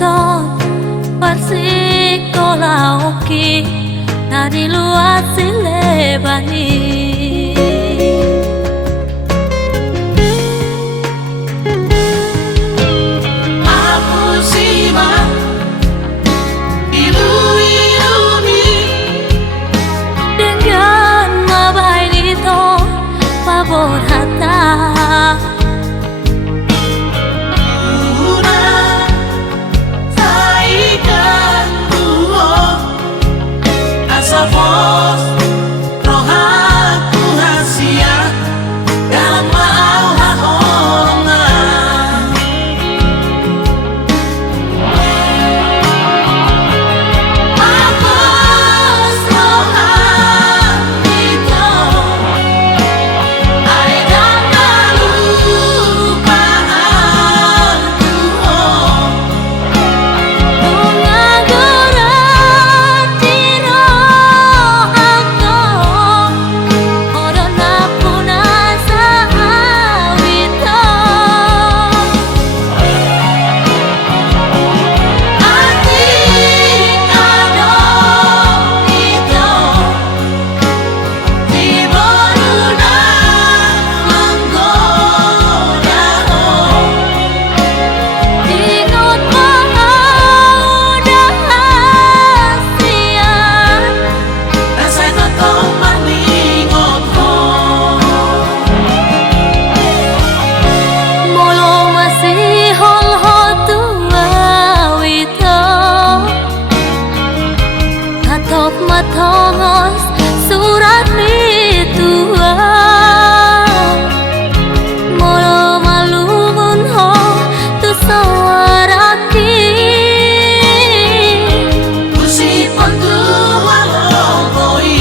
son Parsikola oki Nadi luat silebani Aku simak ilu-ilumi Dengan mabai nito Pabor hata Sapos rohaku hasia dalam mau hahongan Mapos rohan itu Aidang kalupaan Tuhan Bunga gerak tino Orona punasa awito Ati adong itu Tiboruna menggoda Inut maudah hasian Rasa totoo maningot ko Molo masih holho tua wito Katop matongos surat ni tua Molo malungun ho tu sawaraki Usipon tuwa longkoi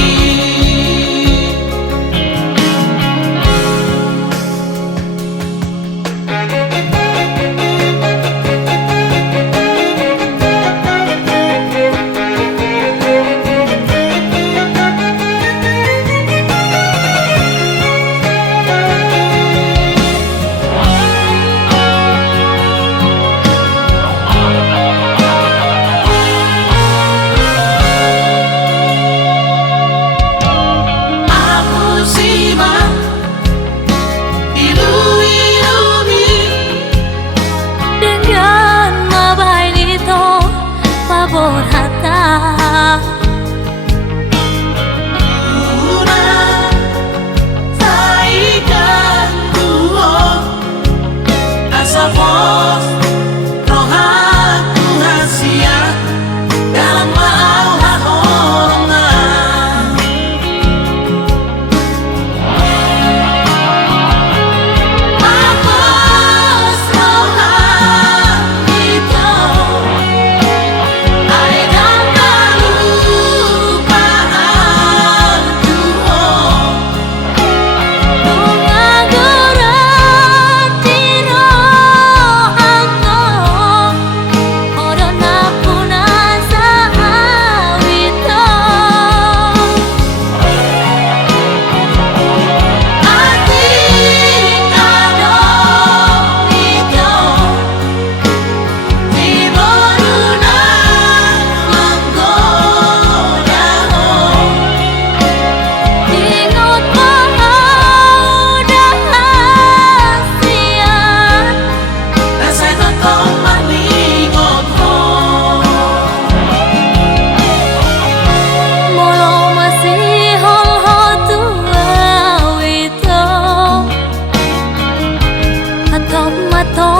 Aku simak ilu-ilumi Dengan mabai nito pabor hata Una saikan duo Asa pos rohaku hasia dalam mau hahongan Mapos rohan itu Aidang kalupaan Tuhan Bunga gerak tino Orona punasa awito Ati adong itu Tiboruna menggoda Inut maudah hasian Rasa totoo maningot ko Molo masih holho tua wito Katop matongos